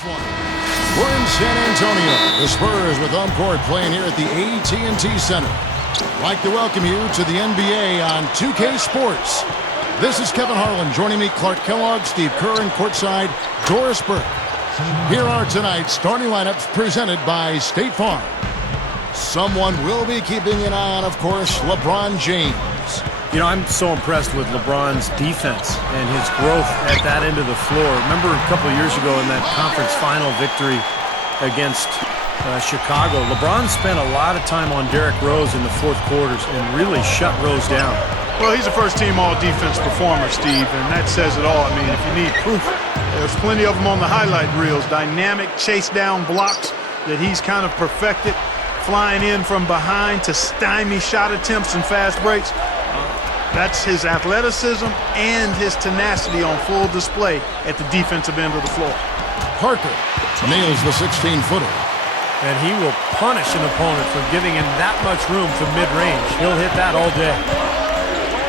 this one. We're in San Antonio. The Spurs with home court playing here at the AT&T Center. I'd like to welcome you to the NBA on 2K Sports. This is Kevin Harlan. Joining me, Clark Kellogg, Steve Kerr, and courtside, Doris Burke. Here are tonight's starting lineups presented by State Farm. Someone will be keeping an eye on, of course, LeBron James. You know, I'm so impressed with LeBron's defense and his growth at that end of the floor. Remember a couple of years ago in that conference final victory against Chicago, LeBron spent a lot of time on Derrick Rose in the fourth quarters and really shut Rose down. Well, he's a first-team all-defense performer, Steve, and that says it all. I mean, if you need proof, there's plenty of them on the highlight reels. Dynamic chase-down blocks that he's kind of perfected, flying in from behind to stymie shot attempts and fast breaks. That's his athleticism and his tenacity on full display at the defensive end of the floor. Parker nails the 16-footer. And he will punish an opponent for giving him that much room to mid-range. He'll hit that all day.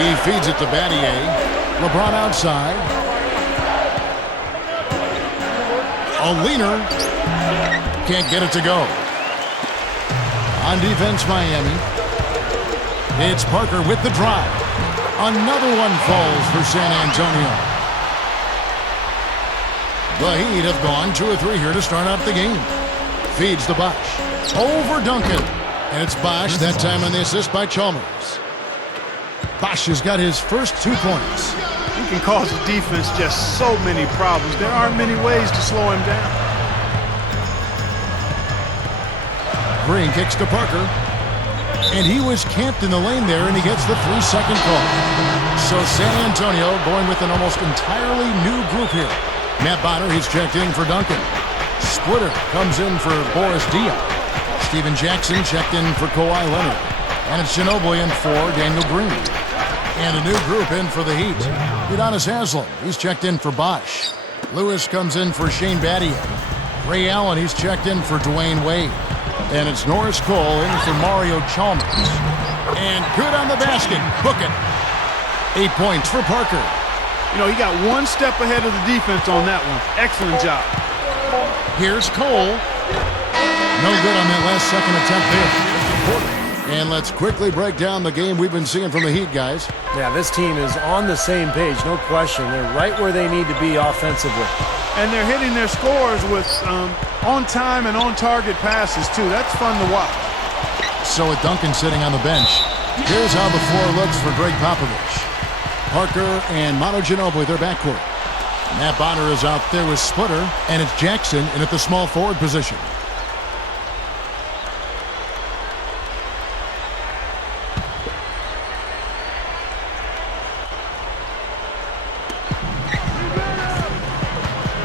He feeds it to Battier. LeBron outside. A leaner. Can't get it to go. On defense, Miami. It's Parker with the drive. Another one falls for San Antonio. The Heat have gone 2 or 3 here to start out the game. Feeds to Bosh. Over Duncan. And it's Bosh, that time on the assist by Chalmers. Bosh has got his first 2 points. He can cause the defense just so many problems. There aren't many ways to slow him down. Green kicks to Parker. And he was camped in the lane there, and he gets the 3-second call. So San Antonio going with an almost entirely new group here. Matt Bonner, he's checked in for Duncan. Splitter comes in for Boris Diaw. Steven Jackson checked in for Kawhi Leonard. And it's Ginobili in for Daniel Green. And a new group in for the Heat. Udonis Haslem, he's checked in for Bosh. Lewis comes in for Shane Battier. Ray Allen, he's checked in for Dwayne Wade. And it's Norris Cole in for Mario Chalmers. And good on the basket. Book it. 8 points for Parker. You know, he got one step ahead of the defense on that one. Excellent job. Here's Cole. No good on that last second attempt there. And let's quickly break down the game we've been seeing from the Heat, guys. Yeah, this team is on the same page, no question. They're right where they need to be offensively. And they're hitting their scores with on-time and on-target passes, too. That's fun to watch. So with Duncan sitting on the bench, here's how the floor looks for Greg Popovich. Parker and Manu Ginobili, their backcourt. Matt Bonner is out there with Splitter, and it's Jackson in at the small forward position.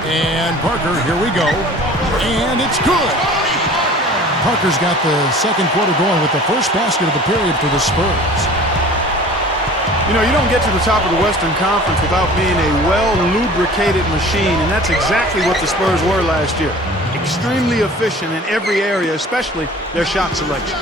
And Parker, here we go. And it's good. Parker's got the second quarter going with the first basket of the period for the Spurs. You know, you don't get to the top of the Western Conference without being a well-lubricated machine, and that's exactly what the Spurs were last year. Extremely efficient in every area, especially their shot selection.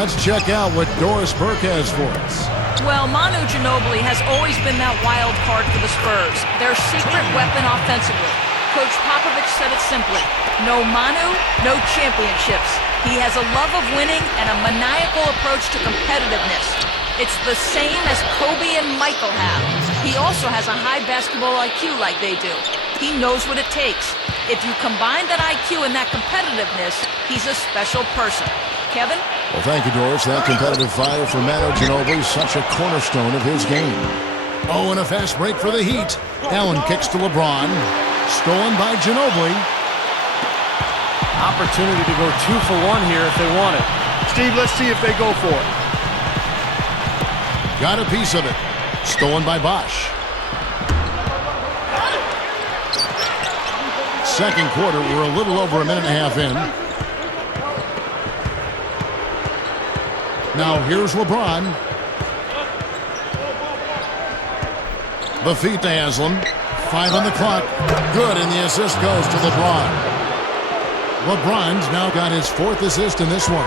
Let's check out what Doris Burke has for us. Well, Manu Ginobili has always been that wild card for the Spurs, their secret weapon offensively. Coach Popovich said it simply, no Manu, no championships. He has a love of winning and a maniacal approach to competitiveness. It's the same as Kobe and Michael have. He also has a high basketball IQ like they do. He knows what it takes. If you combine that IQ and that competitiveness, he's a special person. Kevin? Well, thank you, Doris. That competitive fire from Manu Ginobili is such a cornerstone of his game. Oh, and a fast break for the Heat. Allen kicks to LeBron. Stolen by Ginobili. Opportunity to go 2 for 1 here if they want it. Steve, let's see if they go for it. Got a piece of it. Stolen by Bosh. Second quarter, we're a little over a minute and a half in. Now here's LeBron. The feed to Haslem. 5 on the clock. Good, and the assist goes to LeBron. LeBron's now got his 4th assist in this one.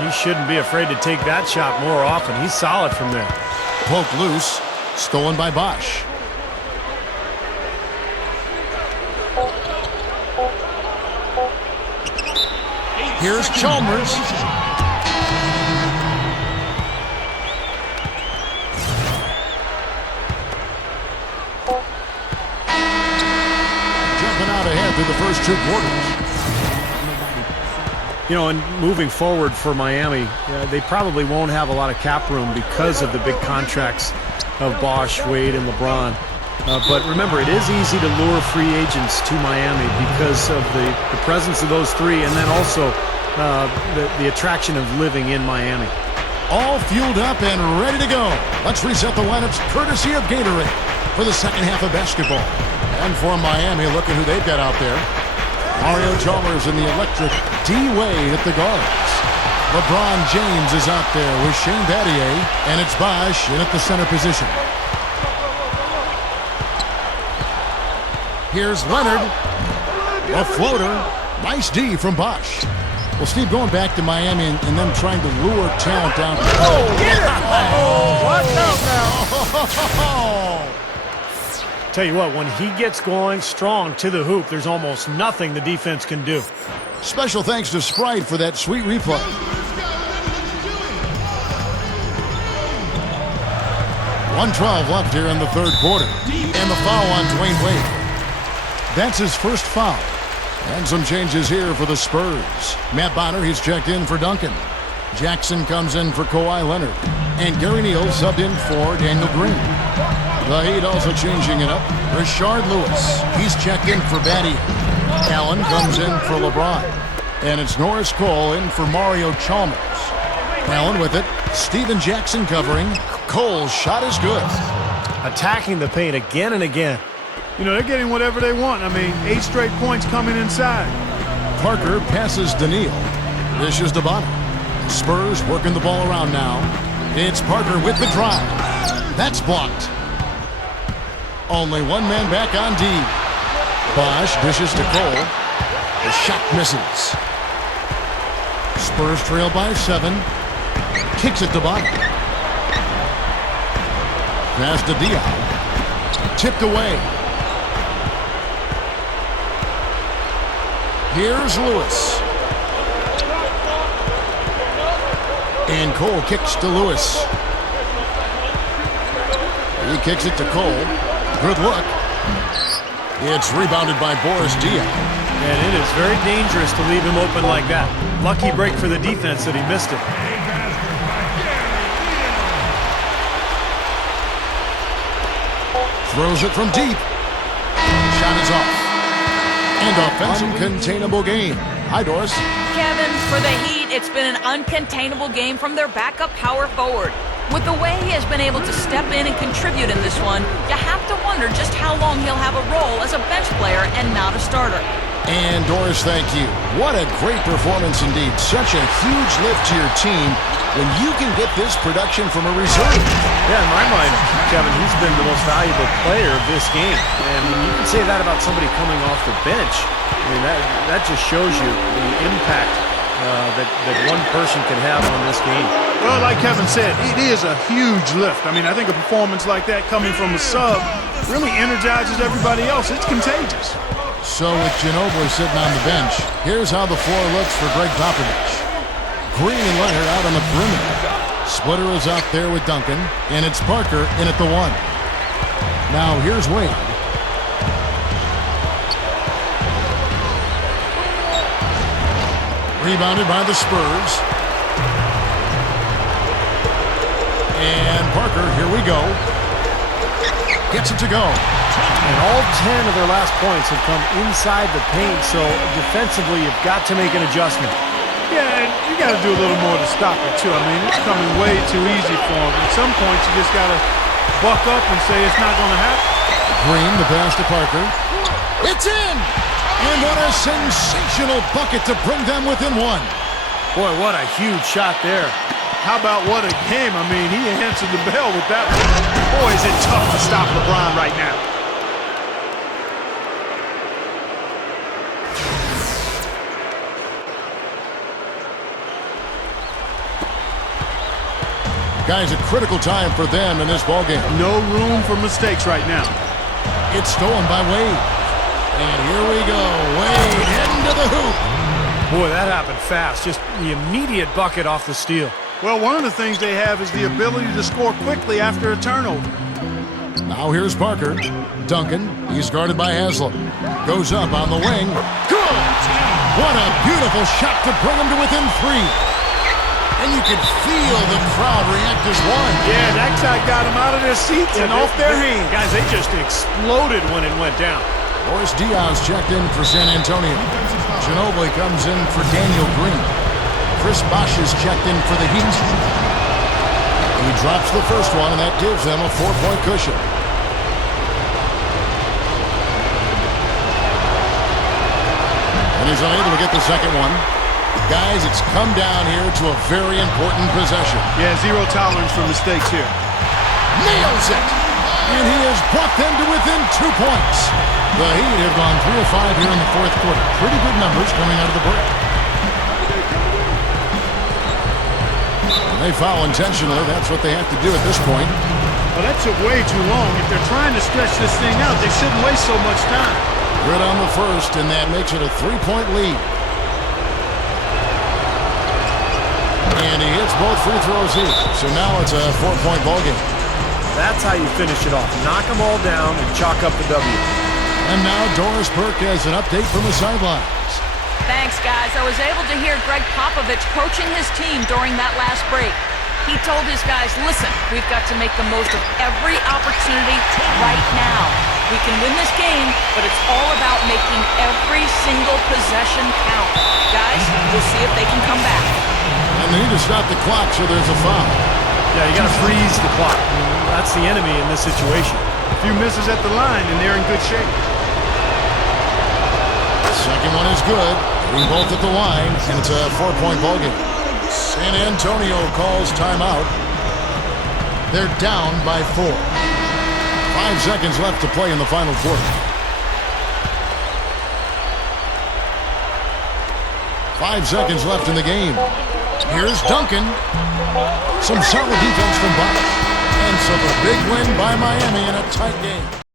He shouldn't be afraid to take that shot more often. He's solid from there. Poked loose. Stolen by Bosh. Here's Chalmers. Jumping out ahead through the first 2 quarters. You know, and moving forward for Miami, they probably won't have a lot of cap room because of the big contracts of Bosch, Wade, and LeBron. But remember, it is easy to lure free agents to Miami because of the presence of those 3, and then also the attraction of living in Miami. All fueled up and ready to go. Let's reset the lineups courtesy of Gatorade for the second half of basketball. And for Miami, look at who they've got out there. Mario Chalmers in the electric D-Wade at the guards. LeBron James is out there with Shane Battier, and it's Bosch in at the center position. Here's Leonard. A floater. Nice D from Bosch. Well, Steve, going back to Miami and them trying to lure talent down. Oh, get it! Oh, watch out now! Tell you what, when he gets going strong to the hoop, there's almost nothing the defense can do. Special thanks to Sprite for that sweet replay. .112 left here in the 3rd quarter. And the foul on Dwayne Wade. That's his first foul. And some changes here for the Spurs. Matt Bonner, he's checked in for Duncan. Jackson comes in for Kawhi Leonard. And Gary Neal subbed in for Daniel Green. The Heat also changing it up. Rashard Lewis, he's checked in for Battier. Allen comes in for LeBron. And it's Norris Cole in for Mario Chalmers. Allen with it. Steven Jackson covering. Cole's shot is good. Attacking the paint again and again. You know, they're getting whatever they want. I mean, 8 straight points coming inside. Parker passes Daniil. Dishes to Bonner. Spurs working the ball around now. It's Parker with the drive. That's blocked. Only one man back on D. Bosch dishes to Cole. The shot misses. Spurs trail by 7. Kicks it to Bonner. Pass to Dion. Tipped away. Here's Lewis. And Cole kicks to Lewis. He kicks it to Cole. Good look. It's rebounded by Boris Diaw. And it is very dangerous to leave him open like that. Lucky break for the defense that he missed it. Throws it from deep. Shot is off. And offensive uncontainable game. Hi, Doris. Kevin, for the Heat, it's been an uncontainable game from their backup power forward. With the way he has been able to step in and contribute in this one, you have to wonder just how long he'll have a role as a bench player and not a starter. And Doris, thank you. What a great performance indeed. Such a huge lift to your team when you can get this production from a reserve. Yeah, in my mind, Kevin, he's been the most valuable player of this game. And you can say that about somebody coming off the bench. I mean, that just shows you the impact that one person can have on this game. Well, like Kevin said, it is a huge lift. I mean, I think a performance like that coming from a sub really energizes everybody else. It's contagious. So with Ginobili sitting on the bench, here's how the floor looks for Greg Popovich. Green and Leonard out on the perimeter. Splitter is out there with Duncan, and it's Parker in at the 1. Now here's Wade. Rebounded by the Spurs. And Parker, here we go. Gets it to go. And all 10 of their last points have come inside the paint, so defensively you've got to make an adjustment. Yeah, and you got to do a little more to stop it, too. I mean, it's coming way too easy for them. At some point, you just got to buck up and say it's not going to happen. Green, the pass to Parker. It's in! And what a sensational bucket to bring them within 1. Boy, what a huge shot there. How about what a game? I mean, he answered the bell with that one. Boy, is it tough to stop LeBron right now. Guys, a critical time for them in this ballgame. No room for mistakes right now. It's stolen by Wade. And here we go. Wade into the hoop. Boy, that happened fast. Just the immediate bucket off the steal. Well, one of the things they have is the ability to score quickly after a turnover. Now here's Parker. Duncan, he's guarded by Haslam. Goes up on the wing. Good! What a beautiful shot to bring him to within 3. And you could feel the crowd react as one. Yeah, that shot got them out of their seats and off their hands. Guys, they just exploded when it went down. Boris Diaz checked in for San Antonio. Ginobili comes in for Daniel Green. Chris Bosh is checked in for the Heat. He drops the first one, and that gives them a 4-point cushion. And he's unable to get the second one. Guys, it's come down here to a very important possession. Yeah, zero tolerance for mistakes here. Nails it! And he has brought them to within 2 points. The Heat have gone 3 of 5 here in the fourth quarter. Pretty good numbers coming out of the break. And they foul intentionally. That's what they have to do at this point. Well, that took way too long. If they're trying to stretch this thing out, they shouldn't waste so much time. Good on the first, and that makes it a 3-point lead. And he hits both free throws in. So now it's a 4-point ballgame. That's how you finish it off. Knock them all down and chalk up the W. And now Doris Burke has an update from the sidelines. Thanks, guys. I was able to hear Greg Popovich coaching his team during that last break. He told his guys, listen, we've got to make the most of every opportunity right now. We can win this game, but it's all about making every single possession count. Guys, we'll see if they can come back. And they need to stop the clock, so there's a foul. Yeah, you got to freeze the clock. I mean, that's the enemy in this situation. A few misses at the line, and they're in good shape. Second one is good. Hitting both at the line, and it's a 4-point ballgame. San Antonio calls timeout. They're down by 4. 5 seconds left to play in the final quarter. 5 seconds left in the game. Here's Duncan. Some solid defense from Bosh. And so the big win by Miami in a tight game.